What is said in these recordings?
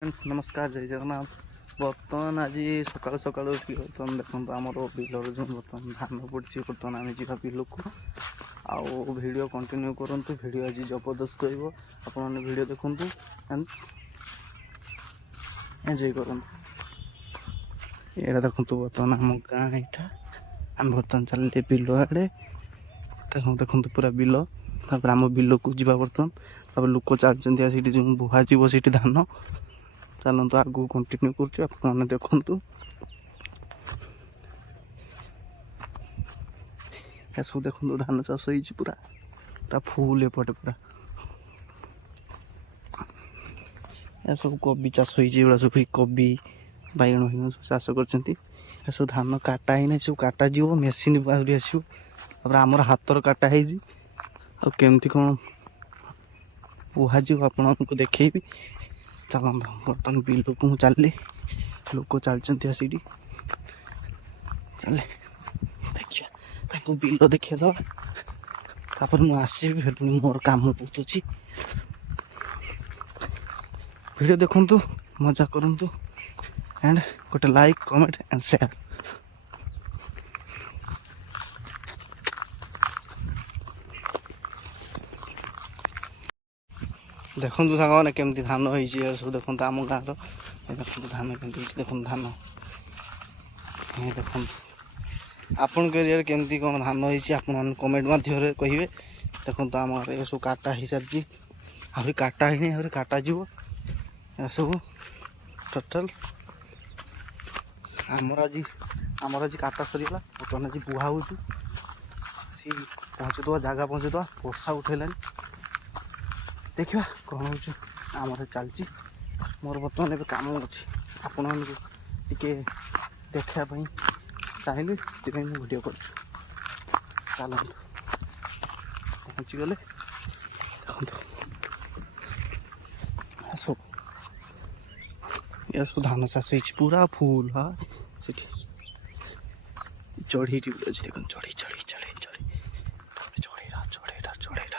Friends नमस्कार जय जगन्नाथ। बर्तमान आज सकाल सकाल बर्तमान देखो आमर बिलर जो बर्तमान धान पड़ी बर्तमान आम जा बिल को आउ वीडियो कंटिन्यू करूँ। वीडियो आज जबरदस्त रही वीडियो देखु एंड एंजॉय करूँ। ये देखो बर्तमान आम गाँ यहाँ आम बर्तमान चलिए बिल आड़े देखो पूरा बिल आम बिल को जा बर्तमान लोक चलती जो बुहा जीव से धान चलतु आगू कंटिन्यू कर देखु। सब देखो धान चाष हो पूरा पूरा फुल एपटे पूरा सब कोबी चाष हो सब कोबी बैगण बैगण सब चाष कर सब धान काटा ही सब काटा जीव मेसीन आहरी आसो आमर हाथर काटा केमती कौन बुहा जीव आपको देखी चल बर्तमान बिल को चलि लोक चलती आसिक चले देखिए बिल देखिए तापर मुझे आसबि फिर मोर काम बहुत अच्छी वीडियो देखु मजा करूँ एंड गोटे लाइक कमेंट एंड शेयर। देखु सांग मैंने केमती धान हो सब देखो आम गाँव देखो धान केमती देखो धान ये देखो आपण एरिया केमती कौन धान हो कमेंट मध्य कहे। देखो आम ये सब काटा हो सारी आहरी काटा ही आहरी काटा जीव सब टोटाल आमर आज काटा सरीगला बर्तमान आज बुहा हो सी पहुँचीद जगह पहुँचीद वर्षा उठेला देखा कौन हो आम चलती मोर बर्तमान ए कम अच्छी आपण टे देखापी चाहिए वीडियो कर चल पहुँची गले देखो सब ये सब धान चाष पूरा फुल हाँ से चढ़ी अच्छी देख चढ़ी चढ़ी चढ़ी चढ़ी चढ़ेरा चढ़ेरा चढ़ेरा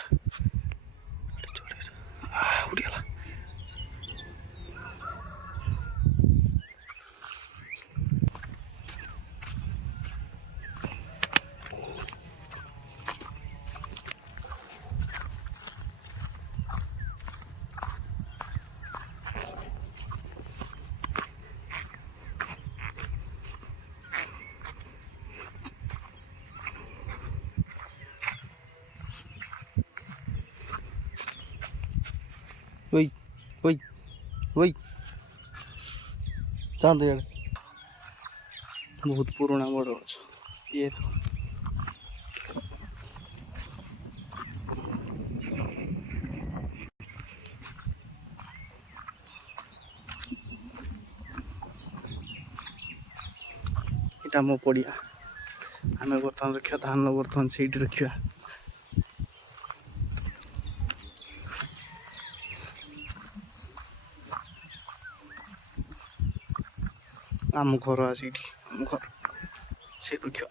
चढ़ेरा उड़ीगला वही वही वही चांद बहुत पुराना बड़ गछ ये इटा मो पड़िया आम बर्तमान रखा धान बर्तमान से रखा आम घर आम घर से रखा।